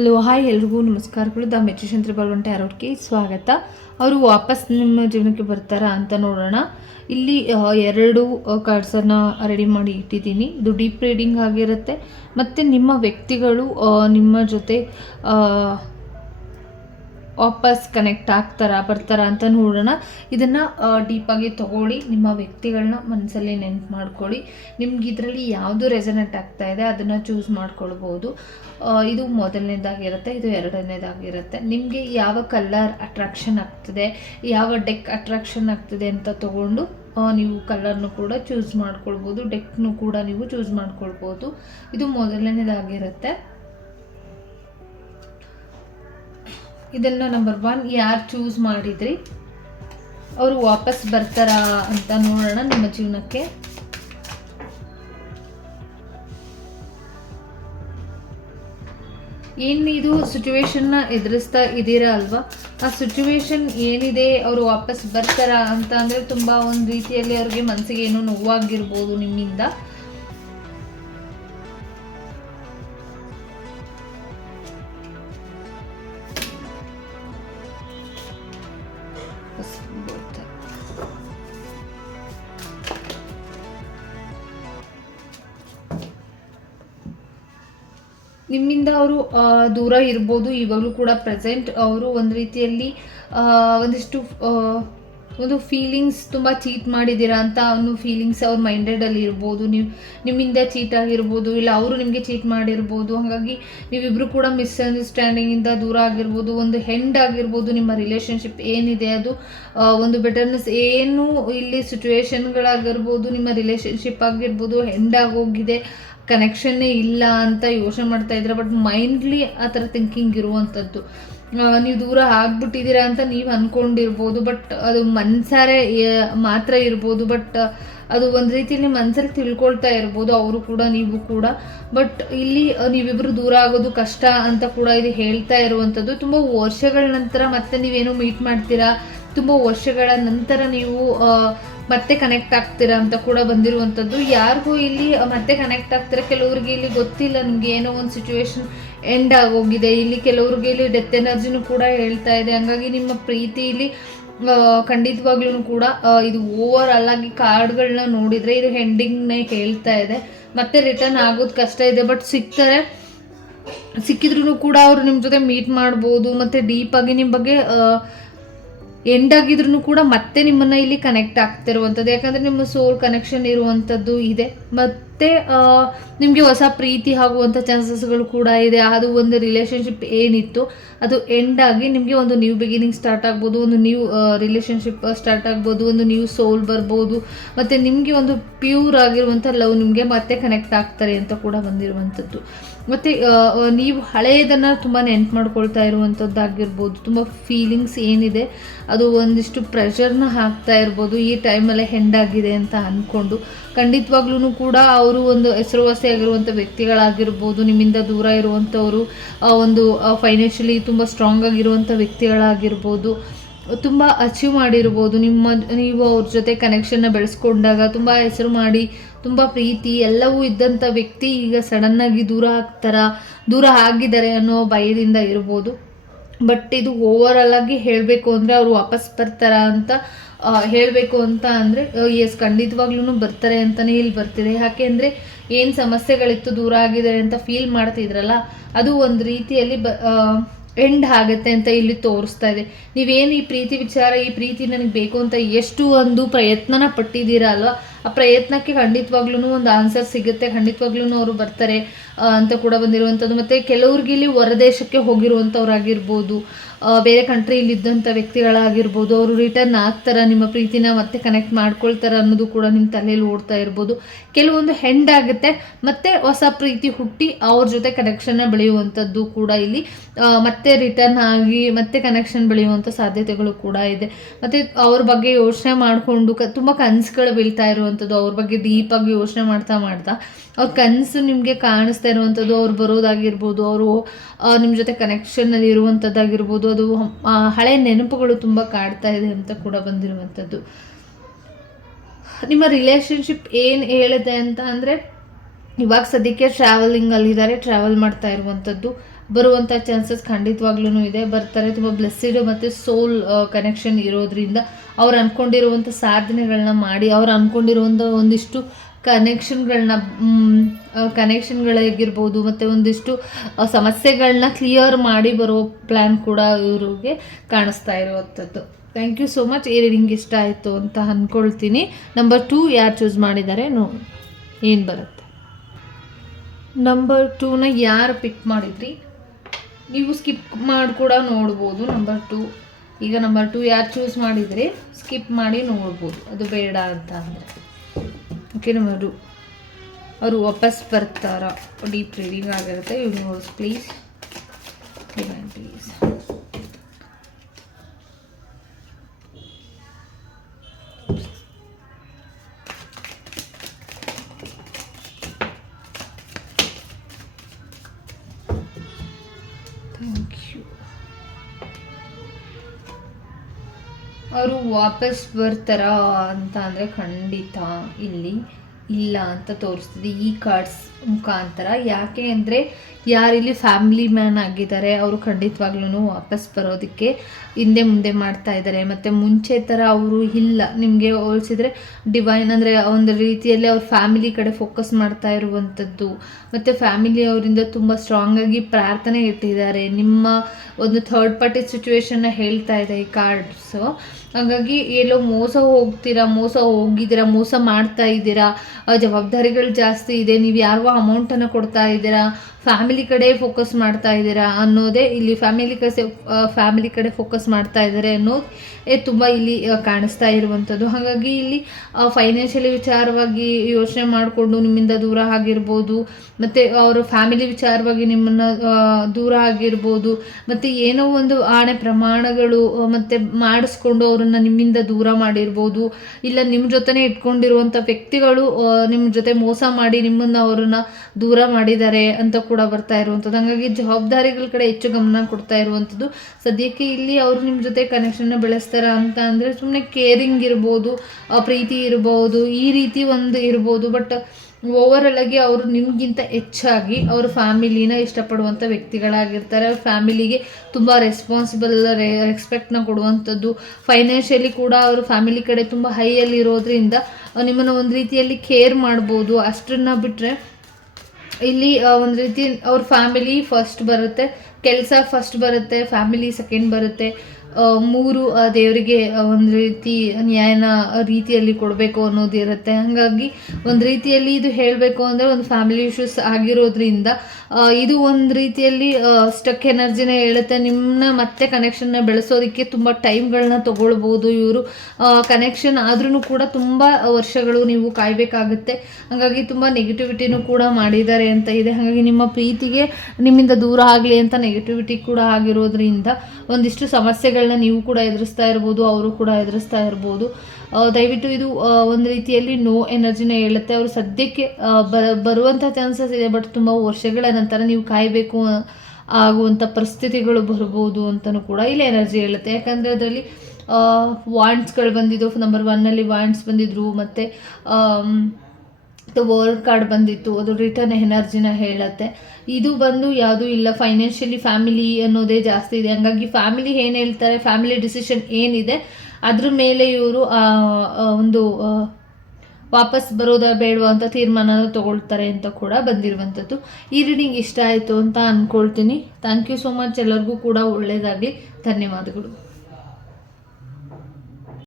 Hello hi ಎಲ್ರಿಗೂ ನಮಸ್ಕಾರಗಳು. The magician triple one ಟ್ಯಾರೋಟ್ಗೆ ಸ್ವಾಗತ. ಅವರು ವಾಪಸ್ ನಿಮ್ಮ ಜೀವನಕ್ಕೆ ಬರ್ತಾರಾ ಅಂತ ನೋಡೋಣ. ಇಲ್ಲಿ 2 ಕಾರ್ಡ್ಸನ್ನು ರೆಡಿ ಮಾಡಿ ಇಟ್ಟಿದ್ದೀನಿ. ಇದು ಡೀಪ್ ರೀಡಿಂಗ್ ಆಗಿರುತ್ತೆ ಮತ್ತು ನಿಮ್ಮ ವ್ಯಕ್ತಿಗಳು ನಿಮ್ಮ ಜೊತೆ ವಾಪಸ್ ಕನೆಕ್ಟ್ ಬರ್ತಾರಾ ಅಂತ ನೋಡೋಣ. ಇದನ್ನು ಡೀಪಾಗಿ ತೊಗೊಳ್ಳಿ, ನಿಮ್ಮ ವ್ಯಕ್ತಿಗಳನ್ನ ಮನಸ್ಸಲ್ಲಿ ನೆನ್ಪು ಮಾಡ್ಕೊಳ್ಳಿ. ನಿಮ್ಗೆ ಇದರಲ್ಲಿ ಯಾವುದು ರೆಸನೇಟ್ ಆಗ್ತಾ ಇದೆ ಅದನ್ನು ಚೂಸ್ ಮಾಡ್ಕೊಳ್ಬೋದು. ಇದು ಮೊದಲನೇದಾಗಿರುತ್ತೆ, ಇದು ಎರಡನೇದಾಗಿರುತ್ತೆ. ನಿಮಗೆ ಯಾವ ಕಲರ್ ಅಟ್ರಾಕ್ಷನ್ ಆಗ್ತದೆ, ಯಾವ ಡೆಕ್ ಅಟ್ರಾಕ್ಷನ್ ಆಗ್ತದೆ ಅಂತ ತೊಗೊಂಡು ನೀವು ಕಲರ್ನು ಕೂಡ ಚೂಸ್ ಮಾಡ್ಕೊಳ್ಬೋದು, ಡೆಕ್ನು ಕೂಡ ನೀವು ಚೂಸ್ ಮಾಡ್ಕೊಳ್ಬೋದು. ಇದು ಮೊದಲನೇದಾಗಿರುತ್ತೆ. ಇದನ್ನು ನಂಬರ್ 1 ಯಾರು ಚೂಸ್ ಮಾಡಿದ್ರಿ ಅವರು ವಾಪಸ್ ಬರ್ತಾರಾ ಅಂತ ನೋಡೋಣ ನಿಮ್ಮ ಜೀವನಕ್ಕೆ. ಏನಿದು ಸಿಚುವೇಶನ್ನ ಎದುರಿಸ್ತಾ ಇದ್ದೀರಾ ಅಲ್ವಾ, ಆ ಸಿಚುವೇಶನ್ ಏನಿದೆ ಅವರು ವಾಪಸ್ ಬರ್ತಾರಾ ಅಂತ ಅಂದರೆ ತುಂಬ ಒಂದು ರೀತಿಯಲ್ಲಿ ಅವ್ರಿಗೆ ಮನಸ್ಸಿಗೆ ಏನೋ ನೋವಾಗಿರ್ಬೋದು ನಿಮ್ಮಿಂದ. ನಿಮ್ಮಿಂದ ಅವರು ದೂರ ಇರ್ಬೋದು, ಇವಾಗಲೂ ಕೂಡ ಪ್ರೆಸೆಂಟ್ ಅವರು ಒಂದು ರೀತಿಯಲ್ಲಿ ಒಂದಿಷ್ಟು ಒಂದು ಫೀಲಿಂಗ್ಸ್ ತುಂಬ ಚೀಟ್ ಮಾಡಿದ್ದೀರಾ ಅಂತ ಒಂದು ಫೀಲಿಂಗ್ಸ್ ಅವ್ರ ಮೈಂಡೆಡಲ್ಲಿ ಇರ್ಬೋದು. ನಿಮ್ಮಿಂದ ಚೀಟ್ ಆಗಿರ್ಬೋದು, ಇಲ್ಲ ಅವರು ನಿಮಗೆ ಚೀಟ್ ಮಾಡಿರ್ಬೋದು. ಹಾಗಾಗಿ ನೀವಿಬ್ಬರು ಕೂಡ ಮಿಸ್ಅಂಡರ್ಸ್ಟ್ಯಾಂಡಿಂಗಿಂದ ದೂರ ಆಗಿರ್ಬೋದು, ಒಂದು ಹೆಂಡ್ ಆಗಿರ್ಬೋದು. ನಿಮ್ಮ ರಿಲೇಷನ್ಶಿಪ್ ಏನಿದೆ ಅದು ಒಂದು ಬೆಟರ್ನೆಸ್ ಏನು ಇಲ್ಲಿ ಸಿಚುವೇಶನ್ಗಳಾಗಿರ್ಬೋದು, ನಿಮ್ಮ ರಿಲೇಷನ್ಶಿಪ್ ಆಗಿರ್ಬೋದು ಹೆಂಡ್ ಆಗೋಗಿದೆ, ಕನೆಕ್ಷನ್ನೇ ಇಲ್ಲ ಅಂತ ಯೋಚನೆ ಮಾಡ್ತಾ ಇದ್ದೀರಾ. ಬಟ್ ಮೈಂಡ್ಲಿ ಆ ಥರ ಥಿಂಕಿಂಗ್ ಇರುವಂಥದ್ದು. ನೀವು ದೂರ ಆಗ್ಬಿಟ್ಟಿದ್ದೀರಾ ಅಂತ ನೀವು ಅಂದ್ಕೊಂಡಿರ್ಬೋದು, ಬಟ್ ಅದು ಮನಸಾರೆ ಮಾತ್ರ ಇರ್ಬೋದು. ಬಟ್ ಅದು ಒಂದು ರೀತಿಯಲ್ಲಿ ಮನಸ್ಸಲ್ಲಿ ತಿಳ್ಕೊಳ್ತಾ ಇರ್ಬೋದು ಅವರು ಕೂಡ ನೀವು ಕೂಡ. ಬಟ್ ಇಲ್ಲಿ ನೀವಿಬ್ಬರು ದೂರ ಆಗೋದು ಕಷ್ಟ ಅಂತ ಕೂಡ ಇದು ಹೇಳ್ತಾ ಇರುವಂಥದ್ದು. ತುಂಬ ವರ್ಷಗಳ ನಂತರ ಮತ್ತೆ ನೀವೇನೋ ಮೀಟ್ ಮಾಡ್ತೀರಾ, ತುಂಬ ವರ್ಷಗಳ ನಂತರ ನೀವು ಮತ್ತೆ ಕನೆಕ್ಟ್ ಆಗ್ತೀರಾ ಅಂತ ಕೂಡ ಬಂದಿರುವಂಥದ್ದು. ಯಾರಿಗೂ ಇಲ್ಲಿ ಮತ್ತೆ ಕನೆಕ್ಟ್ ಆಗ್ತೀರಾ, ಕೆಲವ್ರಿಗೆ ಇಲ್ಲಿ ಗೊತ್ತಿಲ್ಲ ನಿಮ್ಗೆ ಏನೋ ಒಂದು ಸಿಚುವೇಶನ್ ಎಂಡ್ ಆಗೋಗಿದೆ. ಇಲ್ಲಿ ಕೆಲವ್ರಿಗೆ ಇಲ್ಲಿ ಡೆತ್ ಎನರ್ಜಿನೂ ಕೂಡ ಹೇಳ್ತಾ ಇದೆ. ಹಂಗಾಗಿ ನಿಮ್ಮ ಪ್ರೀತಿ ಇಲ್ಲಿ ಖಂಡಿತವಾಗ್ಲೂ ಕೂಡ ಇದು ಓವರ್ ಆಗಿ ಕಾರ್ಡ್ಗಳನ್ನ ನೋಡಿದರೆ ಇದು ಎಂಡಿಂಗ್ನೇ ಹೇಳ್ತಾ ಇದೆ. ಮತ್ತೆ ರಿಟರ್ನ್ ಆಗೋದು ಕಷ್ಟ ಇದೆ. ಬಟ್ ಸಿಕ್ಕಿದ್ರೂ ಕೂಡ ಅವರು ನಿಮ್ಮ ಜೊತೆ ಮೀಟ್ ಮಾಡ್ಬೋದು. ಮತ್ತು ಡೀಪಾಗಿ ನಿಮ್ಮ ಬಗ್ಗೆ ಎಂಡ್ ಆಗಿದ್ರು ಕೂಡ ಮತ್ತೆ ನಿಮ್ಮನ್ನು ಇಲ್ಲಿ ಕನೆಕ್ಟ್ ಆಗ್ತಿರುವಂಥದ್ದು. ಯಾಕಂದರೆ ನಿಮ್ಮ ಸೋಲ್ ಕನೆಕ್ಷನ್ ಇರುವಂಥದ್ದು ಇದೆ. ಮತ್ತು ನಿಮಗೆ ಹೊಸ ಪ್ರೀತಿ ಆಗುವಂಥ ಚಾನ್ಸಸ್ಗಳು ಕೂಡ ಇದೆ. ಅದು ಒಂದು ರಿಲೇಷನ್ಶಿಪ್ ಏನಿತ್ತು ಅದು ಎಂಡ್ ಆಗಿ ನಿಮಗೆ ಒಂದು ನ್ಯೂ ಬಿಗಿನಿಂಗ್ ಸ್ಟಾರ್ಟ್ ಆಗ್ಬೋದು, ಒಂದು ನ್ಯೂ ರಿಲೇಷನ್ಶಿಪ್ ಸ್ಟಾರ್ಟ್ ಆಗ್ಬೋದು, ಒಂದು ನ್ಯೂ ಸೋಲ್ ಬರ್ಬೋದು. ಮತ್ತು ನಿಮಗೆ ಒಂದು ಪ್ಯೂರ್ ಆಗಿರುವಂಥ ಲವ್ ನಿಮಗೆ ಮತ್ತೆ ಕನೆಕ್ಟ್ ಆಗ್ತಾರೆ ಅಂತ ಕೂಡ ಬಂದಿರುವಂಥದ್ದು. ಮತ್ತು ನೀವು ಹಳೆಯದನ್ನು ತುಂಬ ನೆನ್ಪು ಮಾಡ್ಕೊಳ್ತಾ ಇರುವಂಥದ್ದಾಗಿರ್ಬೋದು. ತುಂಬ ಫೀಲಿಂಗ್ಸ್ ಏನಿದೆ ಅದು ಒಂದಿಷ್ಟು ಪ್ರೆಷರ್ನ ಹಾಕ್ತಾ ಇರ್ಬೋದು. ಈ ಟೈಮಲ್ಲೇ ಹೆಂಡಾಗಿದೆ ಅಂತ ಅಂದ್ಕೊಂಡು ಖಂಡಿತವಾಗ್ಲೂ ಕೂಡ ಅವರು ಒಂದು ಹೆಸರುವಾಸಿ ಆಗಿರುವಂಥ ವ್ಯಕ್ತಿಗಳಾಗಿರ್ಬೋದು, ನಿಮ್ಮಿಂದ ದೂರ ಇರುವಂಥವರು, ಒಂದು ಫೈನಾನ್ಷಿಯಲಿ ತುಂಬ ಸ್ಟ್ರಾಂಗ್ ಆಗಿರುವಂಥ ವ್ಯಕ್ತಿಗಳಾಗಿರ್ಬೋದು, ತುಂಬ ಅಚೀವ್ ಮಾಡಿರ್ಬೋದು. ನೀವು ಅವ್ರ ಜೊತೆ ಕನೆಕ್ಷನ್ನ ಬೆಳೆಸ್ಕೊಂಡಾಗ ತುಂಬ ಹೆಸರು ಮಾಡಿ ತುಂಬ ಪ್ರೀತಿ ಎಲ್ಲವೂ ಇದ್ದಂಥ ವ್ಯಕ್ತಿ ಈಗ ಸಡನ್ನಾಗಿ ದೂರ ಆಗಿದ್ದಾರೆ ಅನ್ನೋ ಭಯದಿಂದ ಇರ್ಬೋದು. ಬಟ್ ಇದು ಓವರ್ ಆಗಿ ಹೇಳಬೇಕು ಅಂದರೆ ಅವರು ವಾಪಸ್ ಬರ್ತಾರಾ ಅಂತ ಹೇಳಬೇಕು ಅಂತ ಅಂದರೆ ಎಸ್ ಖಂಡಿತವಾಗ್ಲೂ ಬರ್ತಾರೆ ಅಂತಲೇ ಇಲ್ಲಿ ಬರ್ತಿದೆ. ಯಾಕೆ ಅಂದರೆ ಏನು ಸಮಸ್ಯೆಗಳಿತ್ತು ದೂರ ಆಗಿದ್ದಾರೆ ಅಂತ ಫೀಲ್ ಮಾಡ್ತಿದ್ರಲ್ಲ ಅದು ಒಂದು ರೀತಿಯಲ್ಲಿ ಎಂಡ್ ಆಗುತ್ತೆ ಅಂತ ಇಲ್ಲಿ ತೋರಿಸ್ತಾ ಇದೆ. ನೀವೇನು ಈ ಪ್ರೀತಿ ವಿಚಾರ, ಈ ಪ್ರೀತಿ ನನಗೆ ಬೇಕು ಅಂತ ಎಷ್ಟು ಒಂದು ಪ್ರಯತ್ನನ ಪಟ್ಟಿದ್ದೀರಾ ಅಲ್ವಾ, ಆ ಪ್ರಯತ್ನಕ್ಕೆ ಖಂಡಿತವಾಗ್ಲೂ ಒಂದು ಆನ್ಸರ್ ಸಿಗುತ್ತೆ. ಖಂಡಿತವಾಗ್ಲೂ ಅವರು ಬರ್ತಾರೆ ಅಂತ ಕೂಡ ಬಂದಿರುವಂಥದ್ದು. ಮತ್ತು ಕೆಲವ್ರಿಗೆ ಇಲ್ಲಿ ಹೊರದೇಶಕ್ಕೆ ಹೋಗಿರುವಂಥವ್ರಾಗಿರ್ಬೋದು, ಬೇರೆ ಕಂಟ್ರಿಯಲ್ಲಿದ್ದಂಥ ವ್ಯಕ್ತಿಗಳಾಗಿರ್ಬೋದು, ಅವರು ರಿಟರ್ನ್ ಆಗ್ತಾರೆ, ನಿಮ್ಮ ಪ್ರೀತಿನ ಮತ್ತೆ ಕನೆಕ್ಟ್ ಮಾಡ್ಕೊಳ್ತಾರೆ ಅನ್ನೋದು ಕೂಡ ನಿಮ್ಮ ತಲೆಯಲ್ಲಿ ಓಡ್ತಾ ಇರ್ಬೋದು. ಕೆಲವೊಂದು ಹೆಂಡ್ ಆಗುತ್ತೆ, ಮತ್ತೆ ಹೊಸ ಪ್ರೀತಿ ಹುಟ್ಟಿ ಅವ್ರ ಜೊತೆ ಕನೆಕ್ಷನ್ನ ಬೆಳೆಯುವಂಥದ್ದು ಕೂಡ ಇಲ್ಲಿ ಮತ್ತೆ ರಿಟರ್ನ್ ಆಗಿ ಮತ್ತೆ ಕನೆಕ್ಷನ್ ಬೆಳೆಯುವಂಥ ಸಾಧ್ಯತೆಗಳು ಕೂಡ ಇದೆ. ಮತ್ತು ಅವ್ರ ಬಗ್ಗೆ ಯೋಚನೆ ಮಾಡಿಕೊಂಡು ತುಂಬ ಕನಸುಗಳು ಬೀಳ್ತಾ ಇರುವಂಥದ್ದು. ಅವ್ರ ಬಗ್ಗೆ ಡೀಪಾಗಿ ಯೋಚನೆ ಮಾಡ್ತಾ ಅವ್ರ ಕನಸು ನಿಮಗೆ ಕಾಣಿಸ್ತಾ ಇರುವಂಥದ್ದು, ಅವ್ರು ಬರೋದಾಗಿರ್ಬೋದು, ಅವರು ನಿಮ್ಮ ಜೊತೆ ಕನೆಕ್ಷನ್ನಲ್ಲಿ ಇರುವಂಥದ್ದಾಗಿರ್ಬೋದು. ಅದು ಹಳೆಯ ನೆನಪುಗಳು ತುಂಬ ಕಾಡ್ತಾ ಇದೆ ಅಂತ ಕೂಡ ಬಂದಿರುವಂಥದ್ದು. ನಿಮ್ಮ ರಿಲೇಷನ್ಶಿಪ್ ಏನು ಹೇಳಿದೆ ಅಂತ ಅಂದರೆ ಇವಾಗ ಸದ್ಯಕ್ಕೆ ಟ್ರಾವೆಲಿಂಗಲ್ಲಿದ್ದಾರೆ, ಟ್ರಾವೆಲ್ ಮಾಡ್ತಾ ಇರುವಂಥದ್ದು. ಬರುವಂಥ ಚಾನ್ಸಸ್ ಖಂಡಿತವಾಗ್ಲೂ ಇದೆ. ಬರ್ತಾರೆ. ತುಂಬ ಬ್ಲೆಸ್ಸಿಡ್ ಮತ್ತು ಸೋಲ್ ಕನೆಕ್ಷನ್ ಇರೋದ್ರಿಂದ ಅವ್ರು ಅಂದ್ಕೊಂಡಿರುವಂಥ ಸಾಧನೆಗಳನ್ನ ಮಾಡಿ, ಅವ್ರು ಅಂದ್ಕೊಂಡಿರುವಂಥ ಒಂದಿಷ್ಟು ಕನೆಕ್ಷನ್ಗಳಾಗಿರ್ಬೋದು ಮತ್ತು ಒಂದಿಷ್ಟು ಸಮಸ್ಯೆಗಳನ್ನ ಕ್ಲಿಯರ್ ಮಾಡಿ ಬರೋ ಪ್ಲ್ಯಾನ್ ಕೂಡ ಇವ್ರಿಗೆ ಕಾಣಿಸ್ತಾ ಇರುವಂಥದ್ದು. Thank you so much. ಈ ರೀಡಿಂಗ್ ಇಷ್ಟ ಆಯಿತು ಅಂತ ಅಂದ್ಕೊಳ್ತೀನಿ. ನಂಬರ್ 2 ಯಾರು ಚೂಸ್ ಮಾಡಿದ್ದಾರೆ ನೋಡಿ ಏನು ಬರುತ್ತೆ. ನಂಬರ್ 2ನ ಯಾರು ಪಿಕ್ ಮಾಡಿದ್ರಿ ನೀವು ಸ್ಕಿಪ್ ಮಾಡಿ ಕೂಡ ನೋಡ್ಬೋದು. ನಂಬರ್ 2 ಈಗ ನಂಬರ್ 2 ಯಾರು ಚೂಸ್ ಮಾಡಿದ್ರಿ ಸ್ಕಿಪ್ ಮಾಡಿ ನೋಡ್ಬೋದು, ಅದು ಬೇಡ ಅಂತ ಅಂದರೆ. ಓಕೆ, ನಂಬರ್ 2 ಅವರು ವಾಪಸ್ ಬರ್ತಾರ. ಡೀಪ್ ರೀಡಿಂಗ್ ಆಗಿರುತ್ತೆ. Universe please, divine please. Thank you. ಅವರು ವಾಪಸ್ ಬರ್ತಾರಾ ಅಂತ ಅಂದರೆ ಖಂಡಿತ ಇಲ್ಲಿ ಇಲ್ಲ ಅಂತ ತೋರಿಸ್ತಿದೆ ಈ ಕಾರ್ಡ್ಸ್ ಮುಖಾಂತರ. ಯಾಕೆ ಅಂದರೆ ಯಾರಿಲ್ಲಿ ಫ್ಯಾಮಿಲಿ ಮ್ಯಾನ್ ಆಗಿದ್ದಾರೆ ಅವರು ಖಂಡಿತವಾಗ್ಲೂ ವಾಪಸ್ ಬರೋದಕ್ಕೆ ಹಿಂದೆ ಮುಂದೆ ಮಾಡ್ತಾ ಇದ್ದಾರೆ. ಮತ್ತು ಮುಂಚೆ ಥರ ಅವರು ಇಲ್ಲ, ನಿಮಗೆ ಹೋಲಿಸಿದ್ರೆ ಡಿವೈನ್ ಅಂದರೆ ಒಂದು ರೀತಿಯಲ್ಲಿ ಅವ್ರ ಫ್ಯಾಮಿಲಿ ಕಡೆ ಫೋಕಸ್ ಮಾಡ್ತಾ ಇರುವಂಥದ್ದು. ಮತ್ತು ಫ್ಯಾಮಿಲಿ ಅವರಿಂದ ತುಂಬ ಸ್ಟ್ರಾಂಗಾಗಿ ಪ್ರಾರ್ಥನೆ ಇಟ್ಟಿದ್ದಾರೆ. ನಿಮ್ಮ ಒಂದು ಥರ್ಡ್ ಪಾರ್ಟಿ ಸಿಚುವೇಶನ್ನ ಹೇಳ್ತಾ ಇದೆ ಈ ಕಾರ್ಡ್ಸು. ಹಾಗಾಗಿ ಎಲ್ಲೋ ಮೋಸ ಹೋಗಿದ್ದೀರಾ, ಮೋಸ ಮಾಡ್ತಾ ಇದ್ದೀರಾ, ಜವಾಬ್ದಾರಿಗಳು ಜಾಸ್ತಿ ಇದೆ, ನೀವು ಯಾರಿಗೋ ಅಮೌಂಟನ್ನು ಕೊಡ್ತಾ ಇದ್ದೀರಾ, ಫ್ಯಾಮಿಲಿ ಕಡೆ ಫೋಕಸ್ ಮಾಡ್ತಾ ಇದ್ದೀರಾ ಅನ್ನೋದೇ ಇಲ್ಲಿ. ಫ್ಯಾಮಿಲಿ ಕಡೆ ಫೋಕಸ್ ಮಾಡ್ತಾ ಇದ್ದಾರೆ ಅನ್ನೋದು ತುಂಬ ಇಲ್ಲಿ ಕಾಣಿಸ್ತಾ ಇರುವಂಥದ್ದು. ಹಾಗಾಗಿ ಇಲ್ಲಿ ಫೈನಾನ್ಷಿಯಲಿ ವಿಚಾರವಾಗಿ ಯೋಚನೆ ಮಾಡಿಕೊಂಡು ನಿಮ್ಮಿಂದ ದೂರ ಆಗಿರ್ಬೋದು, ಮತ್ತು ಅವರ ಫ್ಯಾಮಿಲಿ ವಿಚಾರವಾಗಿ ನಿಮ್ಮನ್ನು ದೂರ ಆಗಿರ್ಬೋದು, ಮತ್ತು ಏನೋ ಒಂದು ಆಣೆ ಪ್ರಮಾಣಗಳು ಮತ್ತು ಮಾಡಿಸ್ಕೊಂಡು ಅವರನ್ನು ನಿಮ್ಮಿಂದ ದೂರ ಮಾಡಿರ್ಬೋದು. ಇಲ್ಲ ನಿಮ್ಮ ಜೊತೆನೇ ಇಟ್ಕೊಂಡಿರುವಂಥ ವ್ಯಕ್ತಿಗಳು ನಿಮ್ಮ ಜೊತೆ ಮೋಸ ಮಾಡಿ ಅವರನ್ನು ದೂರ ಮಾಡಿದ್ದಾರೆ ಅಂತ ಕೂಡ ಬರ್ತಾ ಇರುವಂಥದ್ದು. ಹಾಗಾಗಿ ಜವಾಬ್ದಾರಿಗಳ ಕಡೆ ಹೆಚ್ಚು ಗಮನ ಕೊಡ್ತಾ ಇರುವಂಥದ್ದು. ಸದ್ಯಕ್ಕೆ ಇಲ್ಲಿ ಅವರು ನಿಮ್ಮ ಜೊತೆ ಕನೆಕ್ಷನ್ನ ಬೆಳೆಸ್ತಾರ ಅಂತ ಅಂದರೆ ಸುಮ್ಮನೆ ಕೇರಿಂಗ್ ಇರ್ಬೋದು, ಪ್ರೀತಿ ಇರ್ಬೋದು, ಈ ರೀತಿ ಒಂದು ಇರ್ಬೋದು. ಬಟ್ ಓವರಾಲ್ ಆಗಿ ಅವರು ನಿಮಗಿಂತ ಹೆಚ್ಚಾಗಿ ಅವ್ರ ಫ್ಯಾಮಿಲಿನ ಇಷ್ಟಪಡುವಂಥ ವ್ಯಕ್ತಿಗಳಾಗಿರ್ತಾರೆ. ಅವ್ರ ಫ್ಯಾಮಿಲಿಗೆ ತುಂಬ ರೆಸ್ಪೆಕ್ಟ್ನ ಕೊಡುವಂಥದ್ದು. ಫೈನಾನ್ಷಿಯಲಿ ಕೂಡ ಅವ್ರ ಫ್ಯಾಮಿಲಿ ಕಡೆ ತುಂಬ ಹೈಯಲ್ಲಿ ಇರೋದ್ರಿಂದ ನಿಮ್ಮನ್ನು ಒಂದು ರೀತಿಯಲ್ಲಿ ಕೇರ್ ಮಾಡ್ಬೋದು. ಅಷ್ಟನ್ನು ಬಿಟ್ಟರೆ ಇಲ್ಲಿ ಒಂದು ರೀತಿ ಅವ್ರ ಫ್ಯಾಮಿಲಿ ಫಸ್ಟ್ ಬರುತ್ತೆ, ಕೆಲಸ ಫಸ್ಟ್ ಬರುತ್ತೆ, ಫ್ಯಾಮಿಲಿ ಸೆಕೆಂಡ್ ಬರುತ್ತೆ. 3 ದೇವರಿಗೆ ಒಂದು ರೀತಿ ನ್ಯಾಯನ ರೀತಿಯಲ್ಲಿ ಕೊಡಬೇಕು ಅನ್ನೋದಿರುತ್ತೆ. ಹಾಗಾಗಿ ಒಂದು ರೀತಿಯಲ್ಲಿ ಇದು ಹೇಳಬೇಕು ಅಂದರೆ ಒಂದು ಫ್ಯಾಮಿಲಿ ಇಶ್ಯೂಸ್ ಆಗಿರೋದ್ರಿಂದ ಇದು ಒಂದು ರೀತಿಯಲ್ಲಿ ಸ್ಟಕ್ ಎನರ್ಜಿನ ಹೇಳುತ್ತೆ. ನಿಮ್ಮನ್ನ ಮತ್ತೆ ಕನೆಕ್ಷನ್ನ ಬೆಳೆಸೋದಕ್ಕೆ ತುಂಬ ಟೈಮ್ಗಳನ್ನ ತೊಗೊಳ್ಬೋದು ಇವರು. ಕನೆಕ್ಷನ್ ಆದ್ರೂ ಕೂಡ ತುಂಬ ವರ್ಷಗಳು ನೀವು ಕಾಯಬೇಕಾಗುತ್ತೆ. ಹಾಗಾಗಿ ತುಂಬ ನೆಗೆಟಿವಿಟಿನೂ ಕೂಡ ಮಾಡಿದ್ದಾರೆ ಅಂತ ಇದೆ. ಹಾಗಾಗಿ ನಿಮ್ಮ ಪ್ರೀತಿಗೆ ನಿಮ್ಮಿಂದ ದೂರ ಆಗಲಿ ಅಂತ ನೆಗೆಟಿವಿಟಿ ಕೂಡ ಆಗಿರೋದ್ರಿಂದ ಒಂದಿಷ್ಟು ಸಮಸ್ಯೆಗಳನ್ನ ನೀವು ಕೂಡ ಎದುರಿಸ್ತಾ ಇರ್ಬೋದು, ಅವರು ಕೂಡ ಎದುರಿಸ್ತಾ ಇರ್ಬೋದು. ದಯವಿಟ್ಟು ಇದು ಒಂದು ರೀತಿಯಲ್ಲಿ ನೋ ಎನರ್ಜಿನ ಹೇಳುತ್ತೆ. ಅವರು ಸದ್ಯಕ್ಕೆ ಬರುವಂಥ ಚಾನ್ಸಸ್ ಇದೆ, ಬಟ್ ತುಂಬ ವರ್ಷಗಳ ನಂತರ ನೀವು ಕಾಯಬೇಕು ಆಗುವಂಥ ಪರಿಸ್ಥಿತಿಗಳು ಬರ್ಬೋದು ಅಂತಲೂ ಕೂಡ ಇಲ್ಲಿ ಎನರ್ಜಿ ಹೇಳುತ್ತೆ. ಯಾಕಂದರೆ ಅದರಲ್ಲಿ ವಾಂಡ್ಸ್ಗಳು ಬಂದಿದ್ದು, ನಂಬರ್ 1ನಲ್ಲಿ ವಾಂಡ್ಸ್ ಬಂದಿದ್ರು, ಮತ್ತು ವರ್ಲ್ಡ್ ಕಾರ್ಡ್ ಬಂದಿತ್ತು, ಅದು ರಿಟರ್ನ್ ಎನರ್ಜಿನ ಹೇಳುತ್ತೆ. ಇದು ಬಂದು ಯಾವುದೂ ಇಲ್ಲ, ಫೈನಾನ್ಷಿಯಲಿ ಫ್ಯಾಮಿಲಿ ಅನ್ನೋದೇ ಜಾಸ್ತಿ ಇದೆ. ಹಂಗಾಗಿ ಫ್ಯಾಮಿಲಿ ಏನು ಹೇಳ್ತಾರೆ, ಫ್ಯಾಮಿಲಿ ಡಿಸಿಷನ್ ಏನಿದೆ ಅದ್ರ ಮೇಲೆ ಇವರು ಒಂದು ವಾಪಸ್ ಬರೋದಾ ಬೇಡವಾ ಅಂತ ತೀರ್ಮಾನ ತಗೊಳ್ತಾರೆ ಅಂತ ಕೂಡ ಬಂದಿರುವಂಥದ್ದು. ಈ ರೀಡಿಂಗ್ ಇಷ್ಟ ಆಯಿತು ಅಂತ ಅಂದ್ಕೊಳ್ತೀನಿ. Thank you so much. ಎಲ್ಲರಿಗೂ ಕೂಡ ಒಳ್ಳೆಯದಾಗಲಿ. ಧನ್ಯವಾದಗಳು.